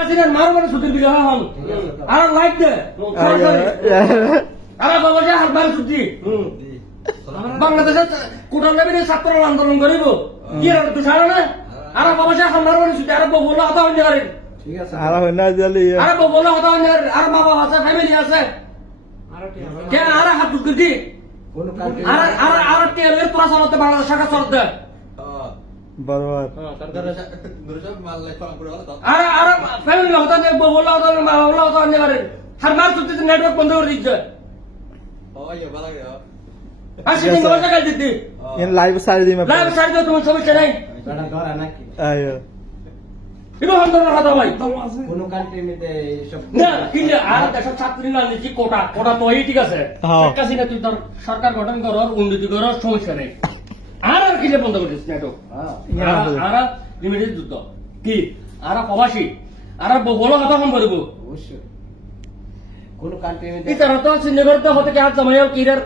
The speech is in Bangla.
মারো মানে ছুটির বিলে হল আর লাইক দে আর বাবা যে হাত মারে ছুটি বাংলাদেশের কোটার লেভেলে ছাত্ররা আন্দোলন করিব কি আর তুই ছাড়ো না আর বাবা যে হাত মারো মানে ছুটি আর বললো কথা হইতে পারে ঠিক আছে আর হইনা জালি আর বললো কথা হইতে আর মা বাবা আছে ফ্যামিলি আছে কে আর হাত টুকি দি কোন কান্ট্রি আর টেলের তোরা চলতে বাংলাদেশ সরকার চলতে বরাবর আর ফ্যামিলি কথা দে বললো কথা মা বাবা কথা হইতে পারে আর মার ছুটি নেটওয়ার্ক বন্ধ করে দিচ্ছে আর সেদিন কথা কাল দিতে ইন লাইভ সারি দিমা লাইভ সাইড তোমার সমস্যা নাই এটা ধরা নাকি আয়ো এটা আন্দোলন কথা ভাই কোন কান্ট্রির মধ্যে এইসব না কিন্তু আর দেশের ছাত্রী না নিচ্ছি কোটা কোটা তো এই ঠিক আছে হ্যাঁ। শেখ হাসিনা তুই তোর সরকার গঠন করার উন্নতি করার সমস্যা নেই আর আর কিলে বন্ধ করিস নেটওয়ার্ক আর লিমিটেড যুদ্ধ কি আর প্রবাসী আর বলো কথা ফোন করবো অবশ্যই কোন কান্ট্রির মধ্যে এই তারা তো সিনেমার তো হতে কি আর জমাইও কিরার